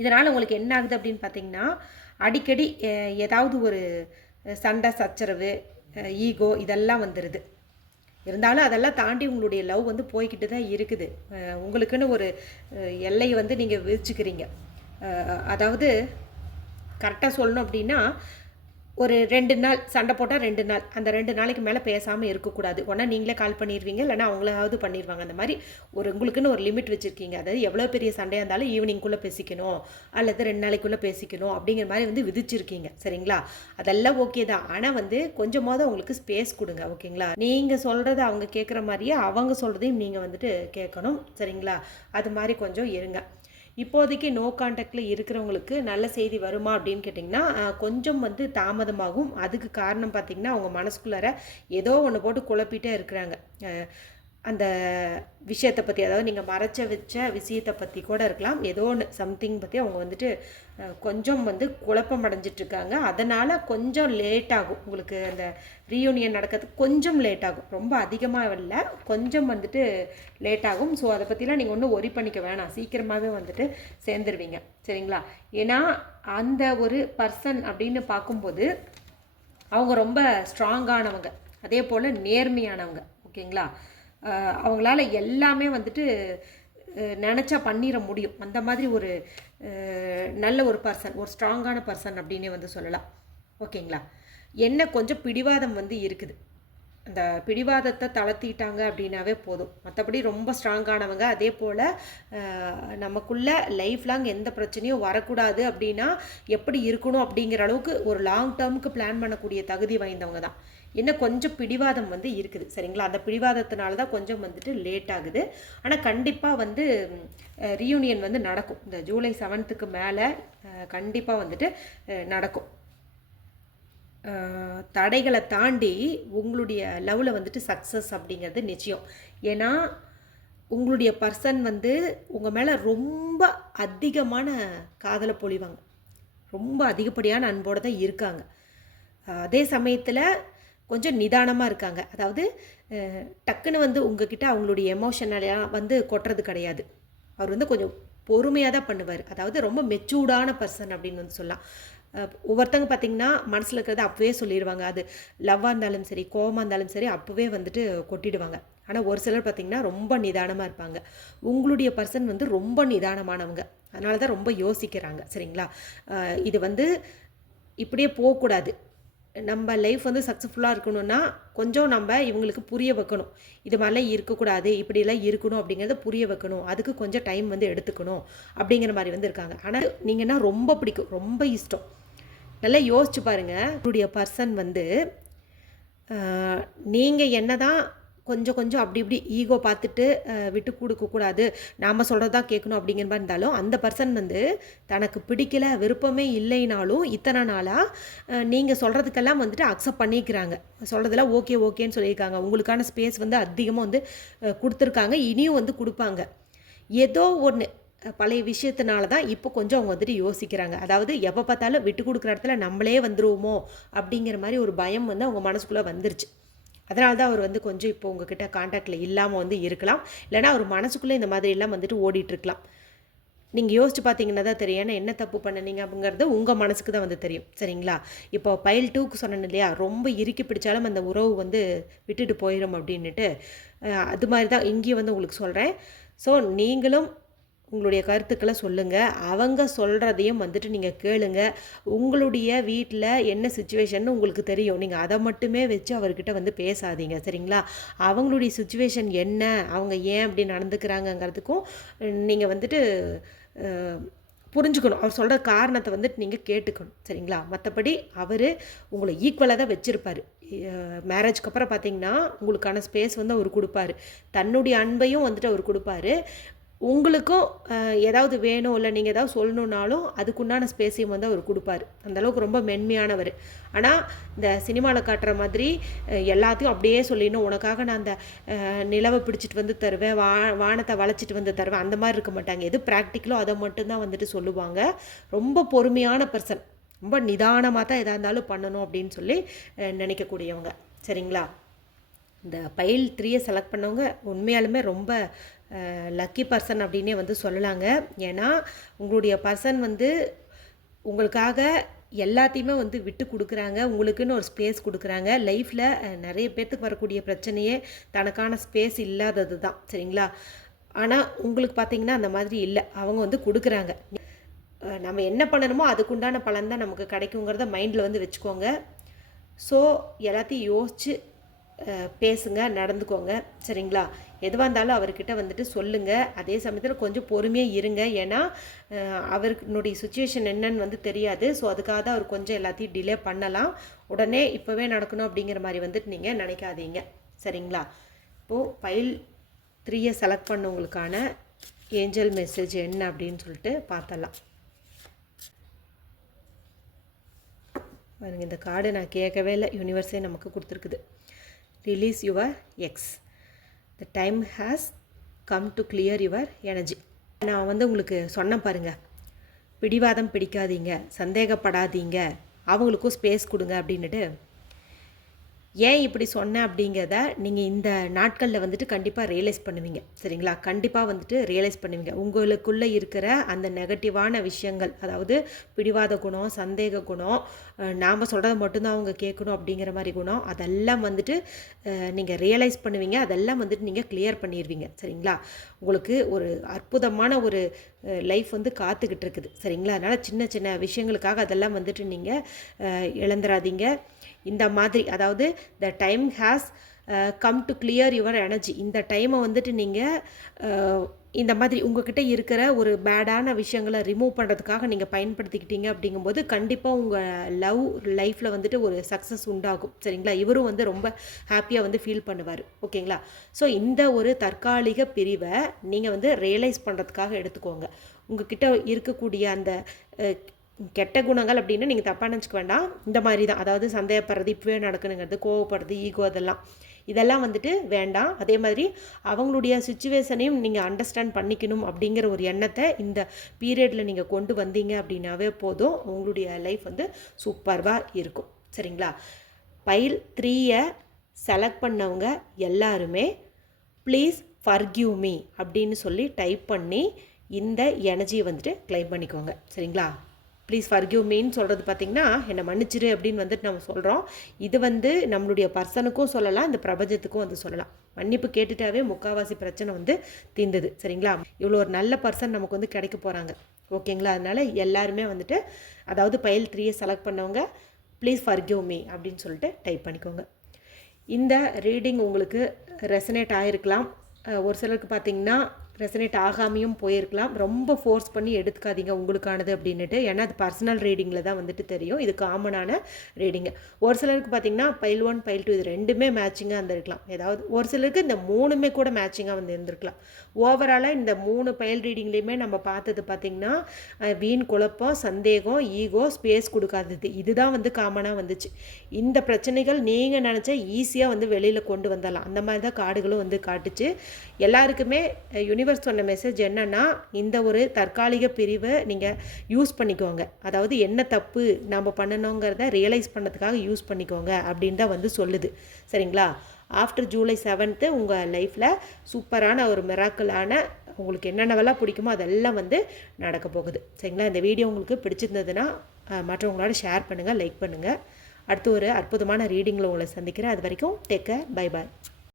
இதனால் உங்களுக்கு என்ன ஆகுது அப்படின்னு பார்த்தீங்கன்னா, அடிக்கடி ஏதாவது ஒரு சண்டை சச்சரவு, ஈகோ இதெல்லாம் வந்துடுது. இருந்தாலும் அதெல்லாம் தாண்டி உங்களுடைய லவ் வந்து போய்கிட்டு தான் இருக்குது. உங்களுக்குன்னு ஒரு எல்லையை வந்து நீங்கள் விதிச்சுக்கிறீங்க. அதாவது கரெக்டாக சொல்லணும் அப்படின்னா, ஒரு 2 நாள் சண்டை போட்டால் 2 நாள், அந்த 2 நாளைக்கு மேலே பேசாமல் இருக்கக்கூடாது. ஒன்றா நீங்களே கால் பண்ணிடுவீங்க, இல்லைனா அவங்களாவது பண்ணிடுவாங்க. அந்த மாதிரி உங்களுக்குன்னு ஒரு லிமிட் வச்சுருக்கீங்க. அதாவது எவ்வளோ பெரிய சண்டையாக இருந்தாலும் ஈவினிங்குள்ளே பேசிக்கணும், அல்லது 2 நாளைக்குள்ளே பேசிக்கணும் அப்படிங்கிற மாதிரி வந்து விதிச்சிருக்கீங்க. சரிங்களா? அதெல்லாம் ஓகே தான். ஆனால் வந்து கொஞ்சமாவது அவங்களுக்கு ஸ்பேஸ் கொடுங்க. ஓகேங்களா? நீங்கள் சொல்கிறத அவங்க கேட்குற மாதிரியே அவங்க சொல்கிறதையும் நீங்கள் வந்துட்டு கேட்கணும். சரிங்களா? அது மாதிரி கொஞ்சம் இருங்க. இப்போதைக்கு நோ கான்டாக்டில் இருக்கிறவங்களுக்கு நல்ல செய்தி வருமா அப்படின்னு கேட்டிங்கன்னா, கொஞ்சம் வந்து தாமதமாகும். அதுக்கு காரணம் பார்த்திங்கன்னா, அவங்க மனசுக்குள்ளார ஏதோ ஒன்று போட்டு குழப்பிட்டே இருக்கிறாங்க. அந்த விஷயத்தை பற்றி, அதாவது நீங்கள் மறைச்ச வச்ச விஷயத்தை பற்றி கூட இருக்கலாம். ஏதோ ஒன்று சம்திங் பற்றி அவங்க வந்துட்டு கொஞ்சம் வந்து குழப்பம் அடைஞ்சிட்ருக்காங்க. அதனால் கொஞ்சம் லேட் ஆகும். உங்களுக்கு அந்த ரீயூனியன் நடக்கிறதுக்கு கொஞ்சம் லேட் ஆகும். ரொம்ப அதிகமாக இல்லை, கொஞ்சம் வந்துட்டு லேட் ஆகும். ஸோ அதை பற்றிலாம் நீங்கள் ஒன்றும் ஒரி பண்ணிக்க வேணாம். சீக்கிரமாகவே வந்துட்டு சேர்ந்துருவீங்க. சரிங்களா? ஏன்னா அந்த ஒரு பர்சன் அப்படின்னு பார்க்கும்போது அவங்க ரொம்ப ஸ்ட்ராங்கானவங்க, அதே போல் நேர்மையானவங்க. ஓகேங்களா? அவங்களால எல்லாமே வந்துட்டு நினச்சா பண்ணிட முடியும். அந்த மாதிரி ஒரு நல்ல ஒரு பர்சன், ஒரு ஸ்ட்ராங்கான பர்சன் அப்படின்னே வந்து சொல்லலாம். ஓகேங்களா? என்ன கொஞ்சம் பிடிவாதம் வந்து இருக்குது. அந்த பிடிவாதத்தை தளர்த்திட்டாங்க அப்படின்னாவே போதும். மற்றபடி ரொம்ப ஸ்ட்ராங்கானவங்க. அதே போல் நமக்குள்ள லைஃப் லாங் எந்த பிரச்சனையும் வரக்கூடாது அப்படின்னா எப்படி இருக்கணும் அப்படிங்கிற அளவுக்கு ஒரு லாங் டேர்முக்கு பிளான் பண்ணக்கூடிய தகுதி வாய்ந்தவங்க தான். என்ன கொஞ்சம் பிடிவாதம் வந்து இருக்குது சரிங்களா. அந்த பிடிவாதத்தினால தான் கொஞ்சம் வந்துட்டு லேட் ஆகுது. ஆனால் கண்டிப்பாக வந்து ரீயூனியன் வந்து நடக்கும். இந்த ஜூலை 7th மேலே கண்டிப்பாக வந்துட்டு நடக்கும். தடைகளை தாண்டி உங்களுடைய லவ்வில் வந்துட்டு சக்ஸஸ் அப்படிங்கிறது நிச்சயம். ஏன்னா உங்களுடைய பர்சன் வந்து உங்கள் மேலே ரொம்ப அதிகமான காதலை பொழிவாங்க. ரொம்ப அதிகப்படியான அன்போடு தான் இருக்காங்க. அதே சமயத்தில் கொஞ்சம் நிதானமாக இருக்காங்க. அதாவது டக்குன்னு வந்து உங்ககிட்ட அவங்களுடைய எமோஷனலாக வந்து கொட்டுறது கிடையாது. அவர் வந்து கொஞ்சம் பொறுமையாக தான் பண்ணுவார். அதாவது ரொம்ப மெச்சூர்டான பர்சன் அப்படின்னு வந்து சொல்லலாம். ஒவ்வொருத்தங்க பார்த்திங்கன்னா மனசில் இருக்கிறத அப்போவே சொல்லிடுவாங்க. அது லவ்வாக இருந்தாலும் சரி, கோவமாக இருந்தாலும் சரி, அப்போவே வந்துட்டு கொட்டிடுவாங்க. ஆனால் ஒரு சிலர் பார்த்திங்கன்னா ரொம்ப நிதானமாக இருப்பாங்க. உங்களுடைய பர்சன் வந்து ரொம்ப நிதானமானவங்க. அதனால தான் ரொம்ப யோசிக்கிறாங்க சரிங்களா. இது வந்து இப்படியே போகக்கூடாது. நம்ம லைஃப் வந்து சக்ஸஸ்ஃபுல்லாக இருக்கணும்னா கொஞ்சம் நம்ம இவங்களுக்கு புரிய வைக்கணும். இது மாதிரிலாம் இருக்கக்கூடாது, இப்படிலாம் இருக்கணும் அப்படிங்கிறத புரிய வைக்கணும். அதுக்கு கொஞ்சம் டைம் வந்து எடுத்துக்கணும் அப்படிங்கிற மாதிரி வந்து இருக்காங்க. ஆனால் நீங்கன்னா ரொம்ப பிடிக்கும், ரொம்ப இஷ்டம். நல்லா யோசிச்சு பாருங்கள். உங்களுடைய பர்சன் வந்து நீங்கள் என்ன தான் கொஞ்சம் அப்படி இப்படி ஈகோ பார்த்துட்டு விட்டு கொடுக்கக்கூடாது, நாம் சொல்கிறது தான் கேட்கணும் அப்படிங்கிற மாதிரி இருந்தாலும் அந்த பர்சன் வந்து தனக்கு பிடிக்கல, விருப்பமே இல்லைனாலும் இத்தனை நாளாக நீங்கள் சொல்கிறதுக்கெல்லாம் வந்துட்டு அக்செப்ட் பண்ணிக்கிறாங்க. சொல்கிறதெல்லாம் ஓகேன்னு சொல்லியிருக்காங்க. உங்களுக்கான ஸ்பேஸ் வந்து அதிகமாக வந்து கொடுத்துருக்காங்க. இனியும் வந்து கொடுப்பாங்க. ஏதோ ஒன்று பழைய விஷயத்தினால தான் இப்போ கொஞ்சம் அவங்க வந்துட்டு யோசிக்கிறாங்க. அதாவது எப்போ பார்த்தாலும் விட்டு கொடுக்குற இடத்துல நம்மளே வந்துருவோமோ அப்படிங்கிற மாதிரி ஒரு பயம் வந்து அவங்க மனசுக்குள்ளே வந்துருச்சு. அதனால தான் அவர் வந்து கொஞ்சம் இப்போ உங்ககிட்ட காண்டாக்டில் இல்லாமல் வந்து இருக்கலாம். இல்லைனா அவர் மனசுக்குள்ளே இந்த மாதிரிலாம் வந்துட்டு ஓடிட்டுருக்கலாம். நீங்கள் யோசிச்சு பார்த்தீங்கன்னா தான் தெரியும். ஏன்னா என்ன தப்பு பண்ணினீங்க அப்படிங்கிறது உங்கள் மனசுக்கு தான் வந்து தெரியும் சரிங்களா. இப்போ பைல் 2க்கு சொன்னேன் இல்லையா, ரொம்ப இறுக்கி பிடிச்சாலும் அந்த உறவு வந்து விட்டுட்டு போயிடும் அப்படின்ட்டு. அது மாதிரி தான் இங்கேயும் வந்து உங்களுக்கு சொல்கிறேன். ஸோ நீங்களும் உங்களுடைய கருத்துக்களை சொல்லுங்கள். அவங்க சொல்கிறதையும் வந்துட்டு நீங்கள் கேளுங்க. உங்களுடைய வீட்டில் என்ன சுச்சுவேஷன் உங்களுக்கு தெரியும். நீங்கள் அதை மட்டுமே வச்சு அவர்கிட்ட வந்து பேசாதீங்க சரிங்களா. அவங்களுடைய சுச்சுவேஷன் என்ன, அவங்க ஏன் அப்படி நடந்துக்கிறாங்கங்கிறதுக்கும் நீங்கள் வந்துட்டு புரிஞ்சுக்கணும். அவர் சொல்கிற காரணத்தை வந்துட்டு நீங்கள் கேட்டுக்கணும் சரிங்களா. மற்றபடி அவர் உங்களை ஈக்குவலாக தான் வச்சுருப்பார். மேரேஜ்க்கு அப்புறம் பார்த்தீங்கன்னா உங்களுக்கான ஸ்பேஸ் வந்து அவர் கொடுப்பாரு. தன்னுடைய அன்பையும் வந்துட்டு அவர் கொடுப்பாரு. உங்களுக்கும் ஏதாவது வேணும், இல்லை நீங்கள் ஏதாவது சொல்லணுன்னாலும் அதுக்குண்டான ஸ்பேஸையும் வந்து அவர் கொடுப்பார். அந்தளவுக்கு ரொம்ப மென்மையானவர். ஆனால் இந்த சினிமாவில் காட்டுற மாதிரி எல்லாத்தையும் அப்படியே சொல்லிடணும், உனக்காக நான் அந்த நிலவை பிடிச்சிட்டு வந்து தருவேன், வானத்தை வளைச்சிட்டு வந்து தருவேன், அந்த மாதிரி இருக்க மாட்டாங்க. எது ப்ராக்டிக்கலோ அதை மட்டும்தான் வந்துட்டு சொல்லுவாங்க. ரொம்ப பொறுமையான பர்சன். ரொம்ப நிதானமாக தான் எதாக இருந்தாலும் பண்ணணும் அப்படின்னு சொல்லி நினைக்கக்கூடியவங்க சரிங்களா. இந்த பைல் 3 செலக்ட் பண்ணவங்க உண்மையாலுமே ரொம்ப லக்கி பர்சன் அப்படின்னே வந்து சொல்லலாங்க. ஏன்னா உங்களுடைய பர்சன் வந்து உங்களுக்காக எல்லாத்தையுமே வந்து விட்டு கொடுக்குறாங்க. உங்களுக்குன்னு ஒரு ஸ்பேஸ் கொடுக்குறாங்க. லைஃப்பில் நிறைய பேர்த்துக்கு வரக்கூடிய பிரச்சனையே தனக்கான ஸ்பேஸ் இல்லாதது தான் சரிங்களா. ஆனால் உங்களுக்கு பார்த்திங்கன்னா அந்த மாதிரி இல்லை. அவங்க வந்து கொடுக்குறாங்க. நம்ம என்ன பண்ணணுமோ அதுக்குண்டான பலன் தான் நமக்கு கிடைக்குங்கிறத மைண்டில் வந்து வச்சுக்கோங்க. ஸோ எல்லாத்தையும் யோசித்து பேசுங்க, நடந்துக்கோங்க சரிங்களா. எதுவாக இருந்தாலும் அவர்கிட்ட வந்துட்டு சொல்லுங்கள். அதே சமயத்தில் கொஞ்சம் பொறுமையாக இருங்க. ஏன்னா அவருடைய சுச்சுவேஷன் என்னன்னு வந்து தெரியாது. ஸோ அதுக்காக தான் அவர் கொஞ்சம் எல்லாத்தையும் டிலே பண்ணலாம். உடனே இப்போவே நடக்கணும் அப்படிங்கிற மாதிரி வந்துட்டு நீங்கள் நினைக்காதீங்க சரிங்களா. இப்போது பைல் 3 செலக்ட் பண்ணவங்களுக்கான ஏஞ்சல் மெசேஜ் என்ன அப்படின்னு சொல்லிட்டு பார்த்தலாம். பாருங்கள், இந்த கார்டு நான் கேட்கவே இல்லை, யூனிவர்ஸே நமக்கு கொடுத்துருக்குது. Release your ex, the time has come to clear your energy. நான் வந்து உங்களுக்கு சொன்னேன் பாருங்கள், பிடிவாதம் பிடிக்காதீங்க, சந்தேகப்படாதீங்க, அவங்களுக்கும் ஸ்பேஸ் கொடுங்க அப்படின்னுட்டு. ஏன் இப்படி சொன்னேன் அப்படிங்கிறத நீங்கள் இந்த நாட்களில் வந்துட்டு கண்டிப்பாக ரியலைஸ் பண்ணுவீங்க சரிங்களா. கண்டிப்பாக வந்துட்டு ரியலைஸ் பண்ணுவீங்க. உங்களுக்குள்ளே இருக்கிற அந்த நெகட்டிவான விஷயங்கள், அதாவது பிடிவாத குணம், சந்தேக குணம், நாம் சொல்கிறத மட்டும்தான் அவங்க கேட்கணும் அப்படிங்கிற மாதிரி குணம், அதெல்லாம் வந்துட்டு நீங்கள் ரியலைஸ் பண்ணுவீங்க. அதெல்லாம் வந்துட்டு நீங்கள் கிளியர் பண்ணிடுவீங்க சரிங்களா. உங்களுக்கு ஒரு அற்புதமான ஒரு லைஃப் வந்து காத்துக்கிட்டு இருக்குது சரிங்களா. அதனால் சின்ன சின்ன விஷயங்களுக்காக அதெல்லாம் வந்துட்டு நீங்கள் இழந்துடாதீங்க. இந்த மாதிரி, அதாவது த time has come to clear your energy. இந்த டைமை வந்துட்டு நீங்கள் இந்த மாதிரி உங்ககிட்ட இருக்கிற ஒரு பேடான விஷயங்களை ரிமூவ் பண்ணுறதுக்காக நீங்கள் பயன்படுத்திக்கிட்டீங்க அப்படிங்கும்போது கண்டிப்பாக உங்கள் லவ் லைஃப்பில் வந்துட்டு ஒரு சக்ஸஸ் உண்டாகும். சரிங்களா? இவரும் வந்து ரொம்ப ஹாப்பியாக வந்து ஃபீல் பண்ணுவார். ஓகேங்களா? ஸோ இந்த ஒரு தற்காலிக பிரிவை நீங்கள் வந்து ரியலைஸ் பண்ணுறதுக்காக எடுத்துக்கோங்க. உங்ககிட்ட இருக்கக்கூடிய அந்த கெட்ட குணங்கள் அப்படின்னு நீங்கள் தப்பாக நினச்சிக்க வேண்டாம். இந்த மாதிரி தான், அதாவது சந்தேகப்படுறது, இப்போவே நடக்கணுங்கிறது, கோவப்படுறது, ஈகோ, இதெல்லாம் வந்துட்டு வேண்டாம். அதே மாதிரி அவங்களுடைய சுச்சுவேஷனையும் நீங்கள் அண்டர்ஸ்டாண்ட் பண்ணிக்கணும் அப்படிங்கிற ஒரு எண்ணத்தை இந்த பீரியடில் நீங்கள் கொண்டு வந்தீங்க அப்படின்னாவே போதும், உங்களுடைய லைஃப் வந்து சூப்பர்வாக இருக்கும். சரிங்களா? பைல் 3 செலக்ட் பண்ணவங்க எல்லாருமே ப்ளீஸ் ஃபர்கிவ் மீ அப்படின்னு சொல்லி டைப் பண்ணி இந்த எனர்ஜியை வந்துட்டு கிளைம் பண்ணிக்கோங்க. சரிங்களா? ப்ளீஸ் ஃபர்கிவ் மீன்னு சொல்கிறது பார்த்திங்கன்னா என்னை மன்னிச்சிரு அப்படின்னு வந்துட்டு நம்ம சொல்கிறோம். இது வந்து நம்மளுடைய பர்சனுக்கும் சொல்லலாம், இந்த பிரபஞ்சத்துக்கும் வந்து சொல்லலாம். மன்னிப்பு கேட்டுட்டாவே முக்கால்வாசி பிரச்சனை வந்து தீர்ந்தது. சரிங்களா? இவ்வளோ ஒரு நல்ல பர்சன் நமக்கு வந்து கிடைக்க போகிறாங்க. ஓகேங்களா? அதனால் எல்லாருமே வந்துட்டு, அதாவது பைல் 3 செலக்ட் பண்ணவங்க ப்ளீஸ் ஃபர்கிவ் மீ அப்படின்னு சொல்லிட்டு டைப் பண்ணிக்கோங்க. இந்த ரீடிங் உங்களுக்கு ரெசனேட் ஆகிருக்கலாம். ஒரு சிலருக்கு பார்த்திங்கன்னா ரெசனேட் ஆகாமையும் போயிருக்கலாம். ரொம்ப ஃபோர்ஸ் பண்ணி எடுத்துக்காதீங்க உங்களுக்கானது அப்படின்னுட்டு. ஏன்னா அது பர்சனல் ரீடிங்கில் தான் வந்துட்டு தெரியும். இது காமனான ரீடிங்கு. ஒரு சிலருக்கு பார்த்திங்கன்னா பைல் 1 பைல் 2 இது ரெண்டுமே மேட்சிங்காக இருந்திருக்கலாம். ஏதாவது ஒரு சிலருக்கு இந்த 3மே கூட மேட்சிங்காக வந்து இருந்திருக்கலாம். ஓவராலாக இந்த 3 பைல் ரீடிங்லேயுமே நம்ம பார்த்தது பார்த்திங்கன்னா வீண் குழப்பம், சந்தேகம், ஈகோ, ஸ்பேஸ் கொடுக்காதது, இதுதான் வந்து காமனாக வந்துச்சு. இந்த பிரச்சனைகள் நீங்கள் நினச்சா ஈஸியாக வந்து வெளியில் கொண்டு வந்துடலாம். அந்த மாதிரி தான் கார்டுகளும் வந்து காட்டுச்சு. எல்லாருக்குமே யூனிவர்ஸ் சொன்ன மெசேஜ் என்னன்னா, இந்த ஒரு தற்காலிக பிரிவை நீங்கள் யூஸ் பண்ணிக்கோங்க. அதாவது என்ன தப்பு நம்ம பண்ணணுங்கிறத ரியலைஸ் பண்ணதுக்காக யூஸ் பண்ணிக்கோங்க அப்படின்னு தான் வந்து சொல்லுது. சரிங்களா? ஆஃப்டர் ஜூலை 7 உங்கள் லைஃப்பில் சூப்பரான ஒரு மிராக்கிளான, உங்களுக்கு என்னென்னவெல்லாம் பிடிக்குமோ அதெல்லாம் வந்து நடக்க போகுது. சரிங்களா? இந்த வீடியோ உங்களுக்கு பிடிச்சிருந்ததுன்னா மற்றவங்களோட ஷேர் பண்ணுங்கள், லைக் பண்ணுங்கள். அடுத்து ஒரு அற்புதமான ரீடிங்கில் உங்களை சந்திக்கிறேன். அது வரைக்கும் டேக் கேர். Bye bye.